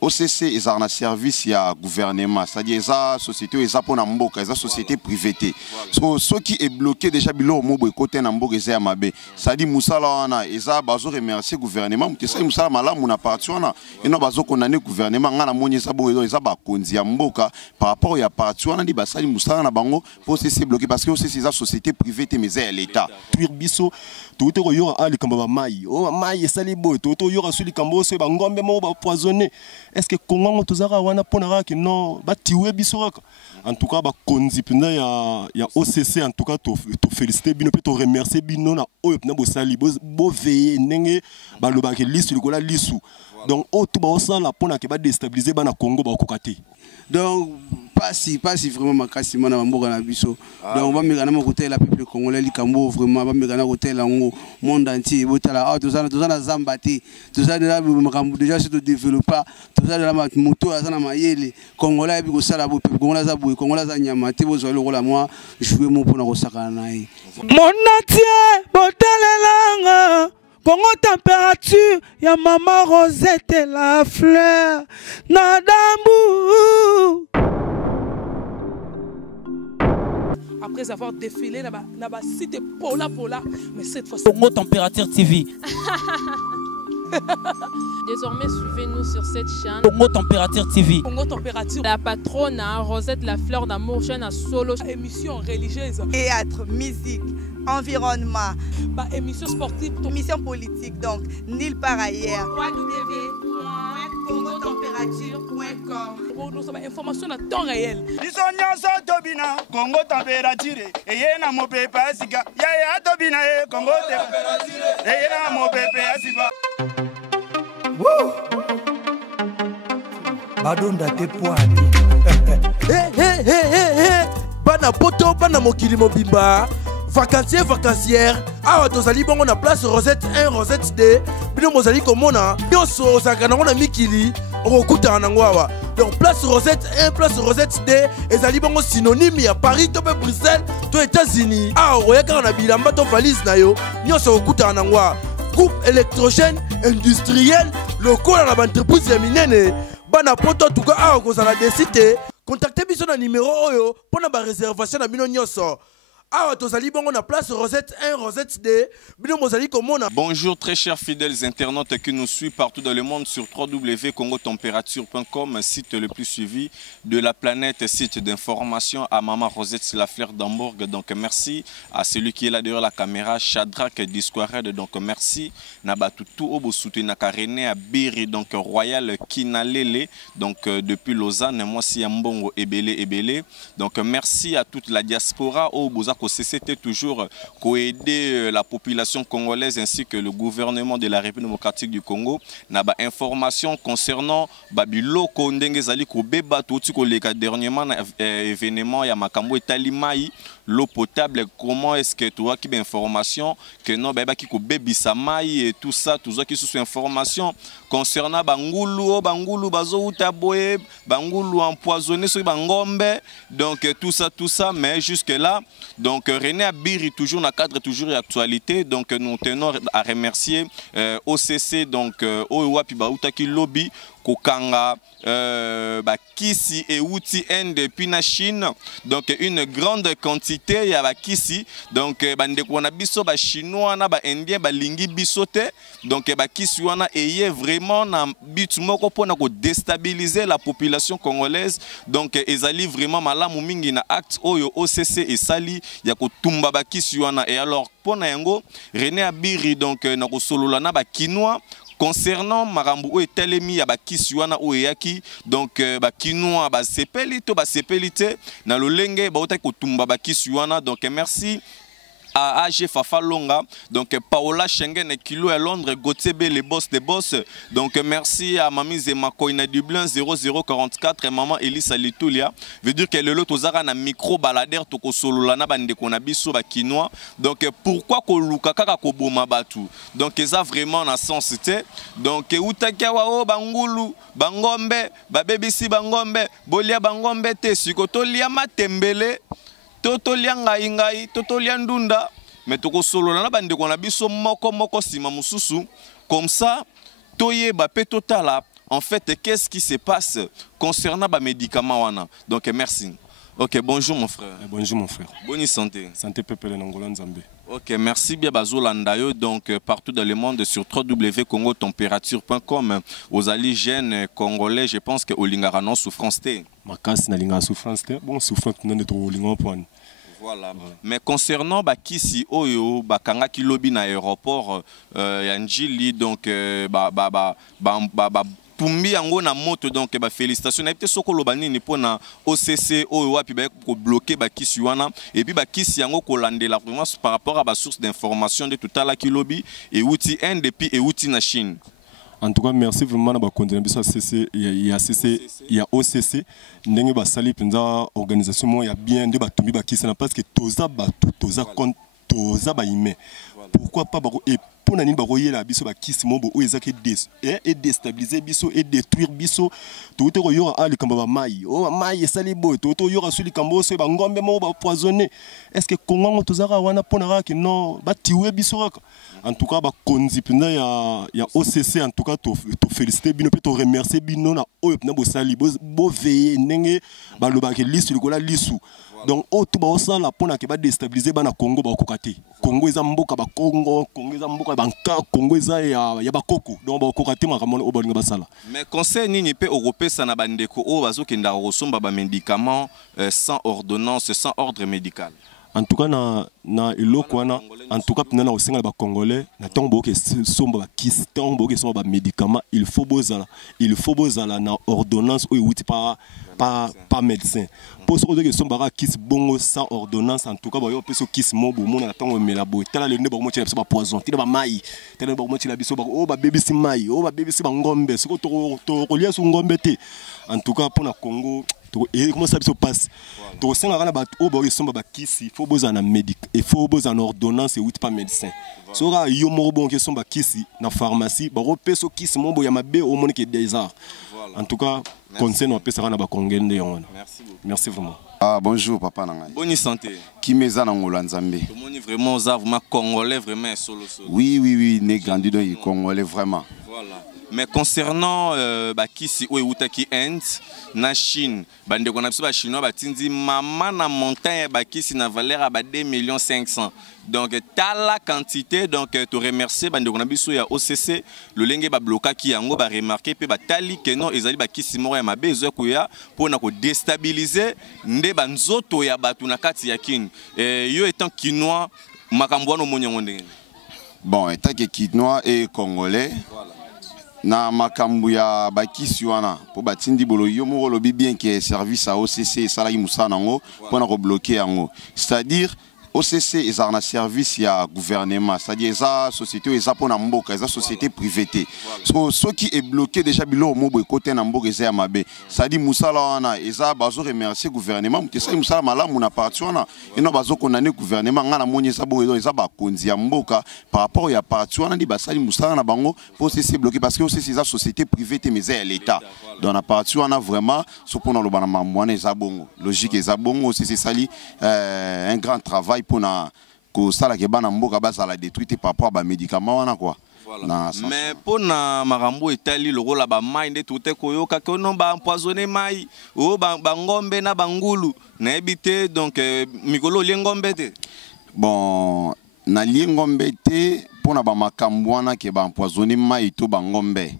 OCC est un service ya gouvernement, c'est-à-dire la société est pour mboka, la société privée. Ce qui est bloqué déjà bilo mobo côté na mboka est mabe. C'est-à-dire musala wana eza bazo remercier gouvernement, mutesa musala malamu na parti wana. Et non bazo condamner gouvernement ngana moni sa bo eza ba konzi ya mboka par rapport ya parti wana di basali musala na bango pour OCC bloqué parce que OCC la société privée mais c'est l'état. Biso tout est yora ali kamba mai. Oh mai esali boy, tout yora suli kambo so ba ngombe mo ba poisonné. Est-ce que Congo tozara wana ponara ki non batiwe bisoraka en tout cas ba konzi pina ya OCC en tout cas to féliciter bino pe to remercier bino na oyo pina bo sali bo veiller ndenge ba loba ke lisu likola lisu donc o to ba osala pona ke ba déstabiliser bana Congo ba kokate donc pas si vraiment makasi mana mboka na biso donc ba mekana mo côté la peuple congolais likambo vraiment ba mekana côté la monde entier botala ah tozana zambati tozana makambo déjà se développer tozana la moto azana mayele congolais bi ko sala bo peuple congolais za boy congolais za nyama te bozo le rola moi jouer mon pona ko sakana nae mon entier botalelanga Congo température, ya maman Rosette la fleur, Nadambu. Après avoir défilé là-bas, c'était Pola, mais cette fois-ci. Congo Température TV. Désormais, suivez-nous sur cette chaîne. Congo Température TV. Congo Température. La patronne, Rosette la fleur d'amour, chaîne à solo. Émission religieuse. Théâtre, musique, environnement. Émission sportive. Émission politique, donc, nulle part ailleurs. www.congotempérature.com. Pour nous avoir information à temps réel. Congo Température. Et yena mo pepe asika. Ya tobina Congo Température. Et yena mo pepe asika. Badonda te poani. Bana poto bana mokili mobimba. Vacancière. Awa tozali bongo na place Rosette 1 Rosette 2. Bino mozali komona. Nyonso osaka nango na mikili. Okuta nango awa. Donc place Rosette 1 place Rosette 2 ezali bongo synonyme ya Paris to Bruxelles to États-Unis. Awa oyaka na bilamba to valise na yo. Nyonso okuta nango awa. Groupe électrogène industriel local na entreprise ya minene bana poto tuka awa kozala desite contactez biso na numéro oyo pona ba réservation na bino nyonso. Bonjour très chers fidèles internautes qui nous suivent partout dans le monde sur www.congotempérature.com, site le plus suivi de la planète, site d'information à Maman Rosette la fleur d'Hambourg. Donc merci à celui qui est là derrière la caméra, Shadrach Disquared. Donc merci Nabatutu Obo Soutena Karene à Biri, donc Royal Kinalele, donc depuis Lausanne, moi si Mbongo Ebele. Donc merci à toute la diaspora Obo c'était toujours aider la population congolaise ainsi que le gouvernement de la République démocratique du Congo. Naba information concernant Babilo Kondenge Zali Kobeba Toti Koleka dernièrement événement ya Makambo et Talimai l'eau potable. Comment est-ce que tu as qui information que non baba qui Kobebi Samai et tout ça qui sous information concernant Bangulu Bazo Utaboye Bangulu empoisonné sur Bangombe donc tout ça mais jusque là. Donc René Abiri toujours dans le cadre toujours d'actualité. Donc nous tenons à remercier OCC donc Owapi Bautaki Lobby Kokanga Kisi et Outi depuis la Chine. Donc une grande quantité ya Kisi donc bandekwana biso ba chinois na ba indien ba lingi bisote donc Kisi wana eye vraiment na but moko pona ko déstabiliser la population congolaise. Donc ezali vraiment malamu mingi na acte oyo OCC et sali ya ko tumba ba Kisi wana. Et alors pona yango René Abiri donc na ko solola na ba kinois concernant Marambu et Telemi ya bakisi wana oyaki donc bakinois ba sepelite na lolenge ba otaki kotumba bakisi wana. Donc merci à AG Fafa Longa, donc Paola Schengen et Kilo à Londres, Gauthier B, les boss des boss. Donc merci à Mamie Zemakoina Dublin 0044 et Maman Elisa Litulia. Veut dire que le lot aux arana micro baladère toko solo lana bande konabiso bakinois. Donc pourquoi koluka kaka koboma batu. Donc ça vraiment na sens c'était. Donc utakawa o bangulu bangombe babebisi bangombe bolia bangombe te sikotolia matembele totolia ngai totolia ndunda mais toko solo na bande ko na biso moko sima mususu comme ça toyeba pe totala en fait, qu'est-ce qui se passe concernant les médicaments. Donc, merci. Ok, bonjour mon frère. Bonjour mon frère. Bonne santé. Santé peuple Nangola Nzambe. Ok, merci bien Bazolandayo. Donc partout dans le monde sur www.congotempérature.com aux alliés jeunes congolais, je pense que Olingara non souffrance té. Makasi na linga souffrance té. Bon souffrance non de trop Olinga point. Voilà. Mais concernant Bakisi Oyo, Bakanga qui lobby na aéroport Yanjili donc Pumbi yango na moto donc ba félicitations na été soko lobani ni pona OCC oyo wapi ba ko bloquer ba kisi wana et puis ba kisi yango ko landela vraiment par rapport à ba source d'information de tout à la kilobi et outil un depuis et outil na Chine. En tout cas, merci vraiment na ba continuer biso CC il y a CC il y a OCC ndenge ba sali penza organisation mo ya bien de ba tumbi ba kisi na parce que toza ba toza compte toza ba ime. Pourquoi pas ba et pour nani ba royela biso ba kisi mo bo ezaki et déstabiliser biso et détruire biso tout to yora ali kamba ba mai o mai esali boy to yora suli kambo so ba ngombe mo ba poisonné est-ce que kongo tozaka wana pona ka no ba tiwe biso raka en tout cas ba konzi pina ya OCC en tout cas to féliciter bino pe to remercier bino na oyo na bo sali bo veiller ndenge ba lobaka lisu likola lisu. Donc au tout ba osala pona ke ba déstabiliser bana Congo ba kokate Congo eza mboka ba Congo eza mboka banka Congo eza ya ba koko donc ba kokate makamona o balinga basala. Mais conseil nini pe européen na bandeko o bazokenda kosomba ba médicaments sans ordonnance sans ordre médical. En tout cas na eloko wana en tout cas na osenga ba congolais na tango ke somba ba kisi tango ke somba ba médicaments il faut bozala na ordonnance ou wuti pas médecin pour ce que somba kisi bongo sans ordonnance en tout cas ba yo peso kisi mo bo mona tango mela boy tala le ne ba mo tshela ba poison tila ba mai tala ba mo tshela biso ba o ba bebisi mai o ba bebisi ba ngombe siko to kolia su ngombe te en tout cas pour na Congo et comment ça se passe to senga kana ba o ba somba ba kisi il faut bozana médic il faut bozana ordonnance et wuti pas médecin so ra yo mo bon ke somba kisi na pharmacie ba peso kisi mo bo ya mabe o moni ke des arts. En tout cas conseil no pesa kana ba kongende yona. Merci vraiment. Ah bonjour papa nanga. Bonne santé. Qui meza na ngolo nzambe. Tout monde vraiment ça vraiment congolais vraiment solo. Oui, né grandi dans congolais vraiment. Voilà. Mais concernant Bakisi ou Utaki End, na Chine, bande qu'on a besoin chinois batindi maman na montagne Bakisi na valeur à 2,5 millions. Donc la quantité donc te remercier bande qu'on a besoin ya OCC le lenge ba bloquer qui yango ba remarquer pe ba tali que non ezali Bakisi moko ya mabezo kuya pour na ko déstabiliser nde banzoto ya batu na kati ya kin. Yo étant kinois makambo no monyango ndenge. Bon, étant que kinois et congolais. Voilà. Na makambu ya bakisi wana po batindi bolo yo mo lobi bien que service à OCC sala imusa nango pona ko bloquer yango c'est-à-dire OCC est un service ya gouvernement c'est-à-dire ça société eza pona mboka eza société privée so ce qui est bloqué déjà bilo mo bo côté na mboka eza mabe c'est-à-dire musala wana eza bazo remercier gouvernement mute ça musala malamu na parti wana et non bazo condamner gouvernement ngana moni eza bo eza ba konzi ya mboka par rapport ya parti wana di basali musala na bango pour OCC bloqué parce que OCC eza société privée mais c'est l'état dans la parti wana vraiment so pona lo bana mamwana eza bongo logique eza bongo OCC sali un grand travail pour na ko sala ke bana mboka bazala détruite par rapport à médicaments wana quoi. Voilà. Mais pour na marambo etali le rôle ba mai nde tout koyoka que non ba empoisonner mai o ba ngombe na bangulu na ebité donc mikolo liengombe te. Bon na liengombe te pour na ba makambo wana ke ba empoisonner mai to bangombe.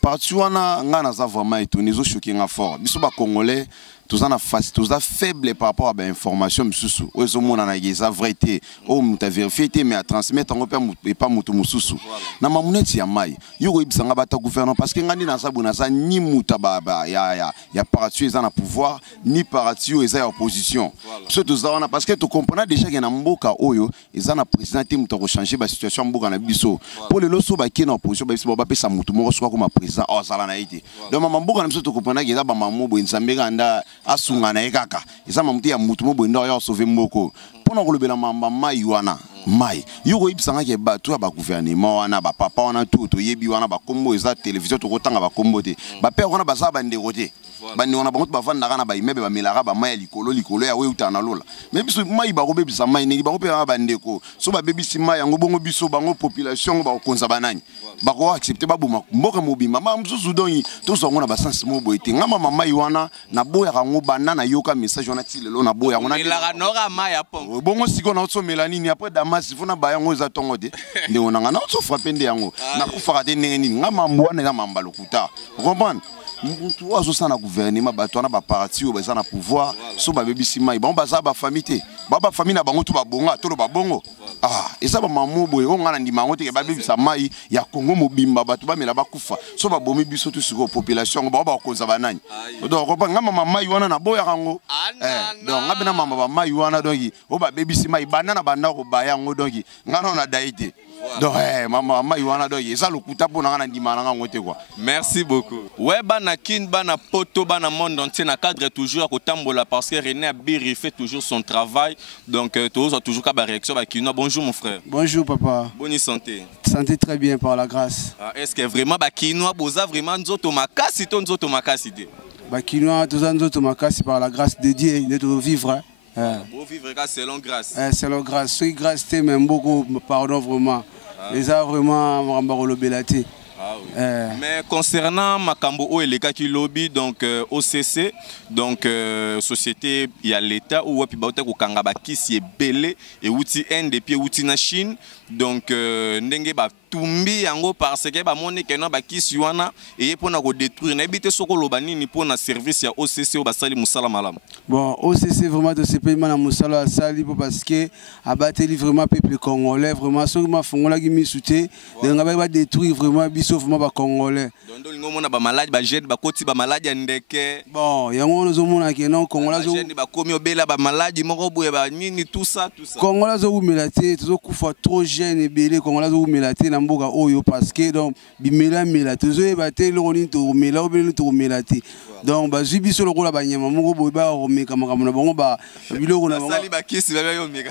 Partout wana ngana za vraiment étonné zo choqué nga fort. Biso ba congolais tous en face tous faible par rapport à l'information mususu ozo mona na yeza vérité o muta vérifier mais à transmettre en et pas mutu mususu na mamuneti ya mai yuko ibisanga bata gouvernement parce que ngani na sabu na za ni muta ba ya parti eza na pouvoir ni parti eza ya opposition surtout ça on parce que tu comprends déjà que na mboka oyo eza na président te muta ko changer ba situation mboka na biso pour le loso ba ki na opposition ba biso ba pesa mutu moko so comme président o sala na ité donc mboka na biso tu comprends que eza ba mamu bo nzambe ganda asunga na ekaka eza mamuti ya mutu mo bwenda ya sauver mboko pona kolobela mamba mai wana mai yo koyebisanga ke bato ya bagouvernement wana bapapa wana tu toyebi wana bakombo eza télévision tokotanga bakombo te bapere wana baza bandeko te bandeko wana bango bavandaka na baimebe bamelaka bamai ya likolo ya weuta na lola me biso mai bakobebisa mai ndenge bango mpe bandeko so babebisi mai yango bongo biso bango population yango bakokonza banani bakoaccepte baboma mboka mobima ma mosusu donki tozwango na basansi mo boye te nga mama mai wana naboyaka yango banda nayoka message wana ti lelo naboya yango bongo sikoyo naosomela nini apres damasi fona bayango eza ntongo te ndeko nanga naosofrape nde yango nakufaka te ndenge nini nga mambo wana eza mamba lokuta comprendre mutu azosala na gouvernement bato wana baparti oyo baza na pouvoir so babebisi mai bango baza bafamille te bafamille na bango to babonga tolo babongo eza bamamo boye oyo nga na ndima yango teke babebisa mai ya kongo mobimba bato bamela bakufa so babomi biso to sikoyo population yango bango bakonza banani donc nga mama mai wana naboyaka yango donc nga bena mama bamai wana donki oyo babebisi mai banda na banda kobaya yango donki nga nao na dai te donc mama mai wana donki eza lokuta mpo na nga na ndima na nga yango te quoi. Merci beaucoup. Ouais, bana kin, bana poto, bana monde entier, na cadre toujours à Kotambola parce que René Abiri fait toujours son travail. Donc, toujours qu'à réaction. Bonjour mon frère. Bonjour papa. Bonne santé. Santé très bien par la grâce. Est-ce que vraiment Bakinois boza vraiment nzoto makasi to nzoto makasi de? Bakinois toza nzoto makasi par la grâce de Dieu de vivre. Pour vivre selon grâce. Selon grâce. Celui grâce t'es même beaucoup pardon vraiment. Les a vraiment Mambaro Belati. Ah oui. Mais concernant Makambo O et les Kaki Lobby, donc OCC, donc société, il y a l'État où il y a Kangabaki, si est belé, et outil Inde, et puis outil na Chine, donc Ndenge ba tumbi yango parce que ba moni kena ba kisi wana et pour na ko détruire na ebité soko lobani ni pour na service ya OCC au basali musala malam. Bon, OCC vraiment de ce pays na musala sali parce que abateli vraiment peuple congolais vraiment soki ma fongola ki misute de ba détruire vraiment biso vraiment ba congolais. Donc lingo mona ba malade ba jeune ba koti ba malade ya ndeke. Bon, yango no zo mona ke non congolais zo jeune ba komi obela ba malade moko boye ba nini tout ça. Congolais zo umelaté zo kufa trop jeune et belé congolais zo umelaté na mboka oyo parce que donc bimela mela tozo ebate lokoni to mela obele to melati donc bazwi biso lokola banyama moko boye ba romeka makambo na bango ba biloko na bango sali ba kisi ba yo meka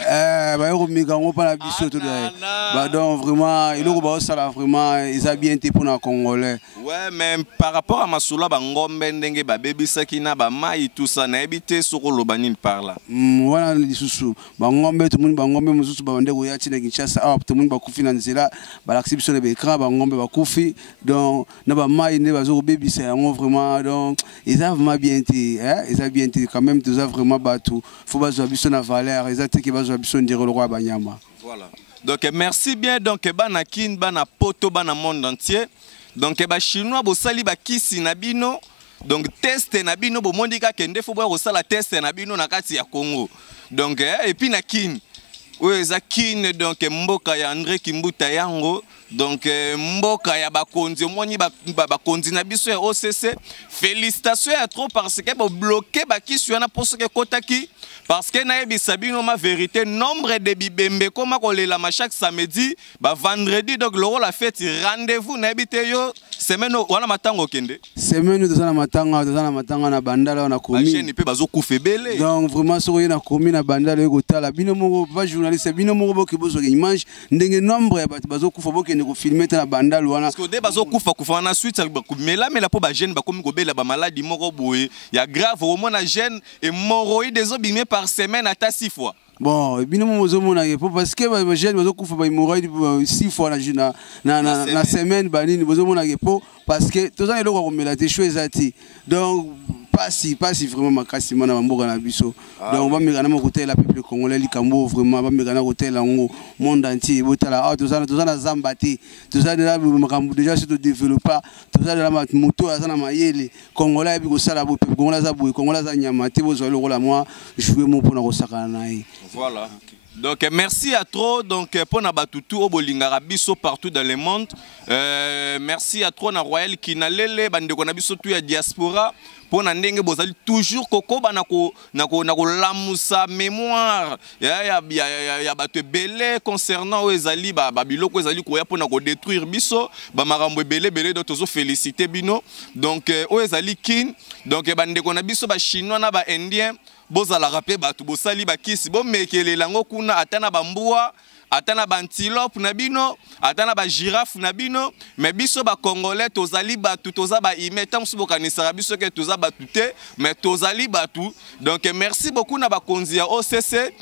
ba yo romeka ngo pa na biso to ba donc vraiment iloko ba osala vraiment eza bien te pour na congolais. Ouais, mais par rapport à masula ba ngombe ndenge ba bebisa kina ba mai tout ça na ebité soko lobani par là. Wana lisusu ba ngombe to mun ba ngombe mususu ba ndeko ya tina Kinshasa to mun ba kufi na nzela ba l'accession de l'écran ba ngombe ba kufi donc na ba mai ne ba zo bebisa yango vraiment donc ils ont vraiment bien été ils ont bien été quand même tous vraiment battu faut pas zo biso na valeur ils ont été que ba zo biso ndire le roi banyama. Voilà. Donc merci bien donc bana kin bana poto bana monde entier donc ba chinois bo sali ba kisi na bino donc test na bino bo mondika kende fo bo sala test na bino na kati ya Congo donc et puis na kin oui za kin donc mboka ya André Kimbuta yango donc mboka ya bakonzi omoni bakonzi na biso ya OCC félicitations à trop parce que bo bloquer ba kisi wana parce que kotaki parce que na yebisa bino ma vérité nombre de bibembe koma kolela ma chaque samedi ba vendredi donc le la fête rendez-vous na yebite yo semaine wana matango kende semaine tozana matanga na bandala na komi ba jeune pe bazo kufebele donc vraiment soko na komi na bandala yo tala bino moko ba journaliste bino moko bo kibozo image ndenge nombre ya bazo kufa bo kende ko filmer na bandala wana parce que de bazo kufa na suite mela po ba jeune ba komi ko bela ba maladie moko boye ya grave au moins na jeune hémorroïde des obimé par semaine à 6 fois. Bon, bino mozo mona parce que ba jeune bazo kufa ba hémorroïde 6 fois na semaine banini bozo mona po parce que tozana eloko ko mela te choisati donc pas si vraiment makasi mana mboka na biso donc ba mekana mo côté la peuple congolais likambo vraiment ba mekana côté la monde entier botala tozana zambati tozana makambo déjà se développer tozana la moto azana mayele congolais bi ko sala bo peuple congolais za bo congolais za nyama te bozo le rola moi jouer mo pona ko sakana nae. Voilà. Donc merci à trop donc pour na batutu au bolingara biso partout dans le monde. Merci à trop na Royal Kinalele bande ko na biso tu ya diaspora pour na ndenge bozali toujours kokoba na ko lamusa mémoire ya batu belé concernant ezali ba biloko ezali ko ya pour na ko détruire biso ba marambo belé donc tozo féliciter bino donc ezali kin donc bande ko na biso ba chinois na ba indien bozala rapé batu bosali bakisi bo mekele lango kuna atana bambua atana ba antilope na bino, atana ba girafe na bino, mais biso ba congolais tozali batu toza ba imetam suboka nisara biso ke toza batu te, mais tozali batu. Donc merci beaucoup na ba konzi ya OCC.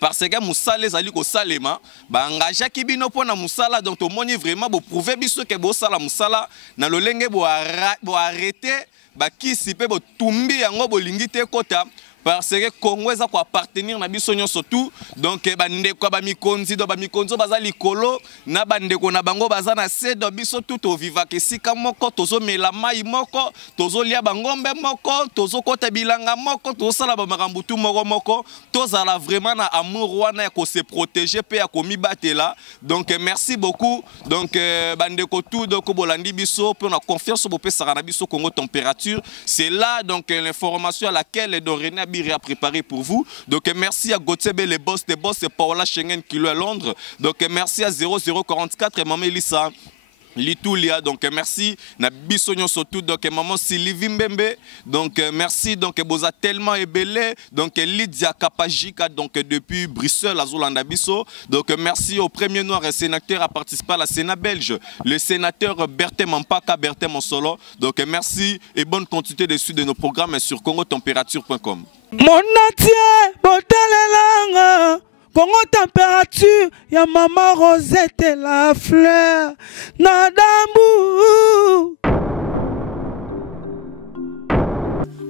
Parce que Moussala les ali ko salema ba engagé ki bino pona Moussala donc to moni vraiment bo prouver biso ke bo sala Moussala na lolenge bo arrêter ba kisi pe bo tumbi yango bo lingite kota parce que Congo eza ko appartenir na biso nyonso tout donc bande ko ba mikonzi do ba mikonzo baza likolo na bande ko na bango baza na se do biso tout au viva ke sika moko tozo mela mai moko tozo lia bangombe moko tozo kota bilanga moko tozo sala ba makambutu moko tozala vraiment na amour wana ko se protéger pe ya ko mibatela donc merci beaucoup donc bande ko tout donc bolandi biso pe na confiance bo pe sara na biso Congo température c'est là donc l'information à laquelle René a préparé pour vous. Donc merci à Gauthier les boss des boss et Paola Schengen qui est à Londres. Donc merci à 0044 et maman Elissa Litoulia. Donc merci na bisogno surtout donc maman Sylvie Mbembe. Donc merci donc boza tellement ébélé donc Lydia Kapajika donc depuis Bruxelles à Zolanda Bisso. Donc merci au premier noir et sénateur à participer à la Sénat belge, le sénateur Berthe Mampaka Berthe Monsolo. Donc merci et bonne continuité dessus de nos programmes sur congotempérature.com. Mon atier botalelanga Congo température ya maman Rosette la fleur Nadambu.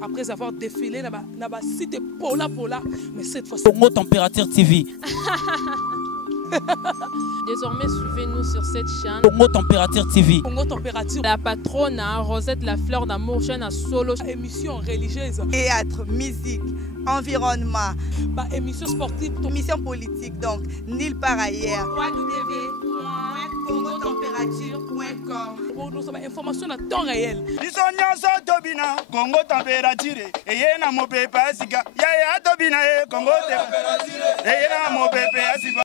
Après avoir défilé na ba site pola mais cette fois Congo Température TV. Désormais, suivez-nous sur cette chaîne. Congo Température TV. Congo Température. La patronne Rosette la fleur d'amour, chaîne à solo. Émission religieuse. Théâtre, musique, environnement. Bah, émission sportive. Émission politique, donc nulle part ailleurs. www.congotempérature.com. Pour nous avoir information à temps réel. Congo Température. Et yena mo pepa sika. Ya tobina Congo Température. Et yena mo pepa sika.